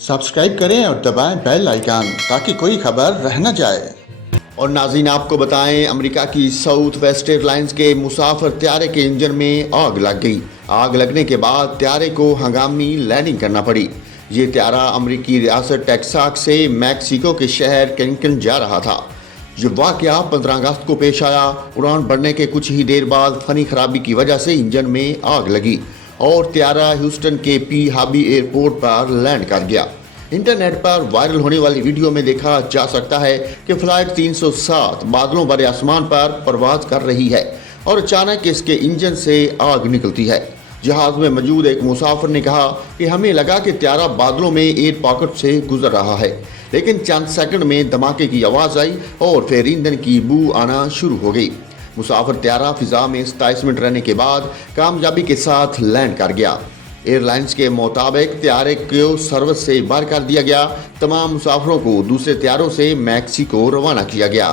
Subscribe करें और दबाएं बेल आइकन ताकि कोई खबर रह न जाए। और नाज़रीन, आपको बताएं, अमेरिका की साउथ वेस्ट एयरलाइंस के मुसाफिर त्यारे के इंजन में आग लग गई। आग लगने के बाद त्यारे को हंगामी लैंडिंग करना पड़ी। ये त्यारा अमेरिकी रियासत टेक्सास से मैक्सिको के शहर कैंकन जा रहा था। ये वाक़या 15 अगस्त को पेश आया। उड़ान बढ़ने के कुछ ही देर बाद फनी खराबी की वजह से इंजन में आग लगी और त्यारा ह्यूस्टन के पी हाबी एयरपोर्ट पर लैंड कर गया। इंटरनेट पर वायरल होने वाली वीडियो में देखा जा सकता है कि फ्लाइट 307 बादलों भरे आसमान पर परवाज कर रही है और अचानक इसके इंजन से आग निकलती है। जहाज में मौजूद एक मुसाफिर ने कहा कि हमें लगा कि त्यारा बादलों में एयर पॉकेट से गुजर रहा है, लेकिन चंद सेकंड में धमाके की आवाज़ आई और फिर ईंधन की बू आना शुरू हो गई। मुसाफिर त्यारा फिजा में 27 मिनट रहने के बाद कामयाबी के साथ लैंड कर गया। एयरलाइंस के मुताबिक त्यारे को सर्विस से बाहर कर दिया गया। तमाम मुसाफिरों को दूसरे त्यारों से मैक्सिको रवाना किया गया।